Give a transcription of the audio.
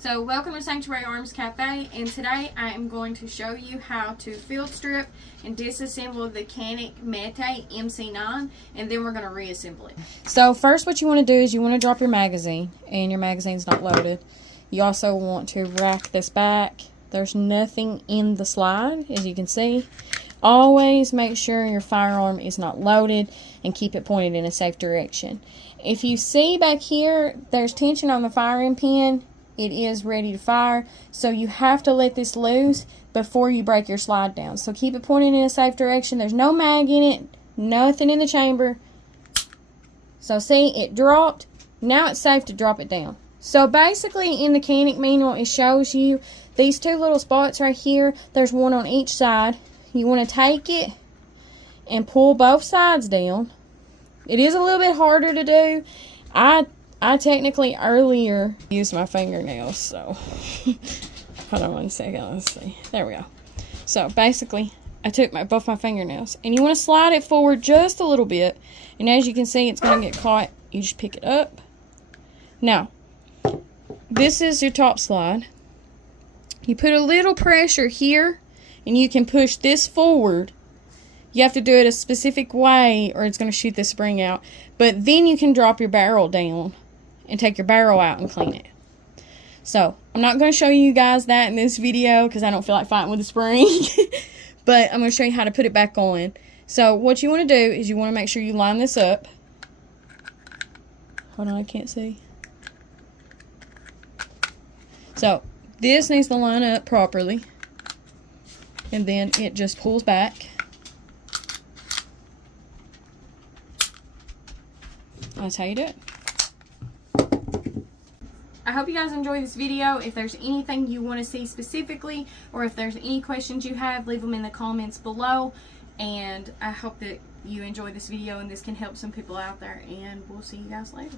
So welcome to Sanctuary Arms Cafe, and today I am going to show you how to field strip and disassemble the Canik METE MC9, and then we're going to reassemble it. So first what you want to do is you want to drop your magazine, and your magazine's not loaded. You also want to rack this back. There's nothing in the slide, as you can see. Always make sure your firearm is not loaded and keep it pointed in a safe direction. If you see back here, there's tension on the firing pin. It is ready to fire, so you have to let this loose before you break your slide down. So keep it pointed in a safe direction. There's no mag in it, nothing in the chamber. So see, it dropped. Now it's safe to drop it down. So basically in the Canik manual, it shows you these two little spots right here. There's one on each side. You want to take it and pull both sides down. It is a little bit harder to do. I technically earlier used my fingernails, so hold on one second, let's see. There we go. So basically, I took both my fingernails, and you want to slide it forward just a little bit, and as you can see, it's going to get caught. You just pick it up. Now, this is your top slide. You put a little pressure here, and you can push this forward. You have to do it a specific way, or it's going to shoot the spring out. But then you can drop your barrel down and take your barrel out and clean it. So, I'm not going to show you guys that in this video because I don't feel like fighting with the spring. But I'm going to show you how to put it back on. So, what you want to do is you want to make sure you line this up. Hold on, I can't see. So, this needs to line up properly. And then it just pulls back. That's how you do it. I hope you guys enjoyed this video. If there's anything you want to see specifically, or if there's any questions you have, leave them in the comments below. And I hope that you enjoyed this video and this can help some people out there. And we'll see you guys later.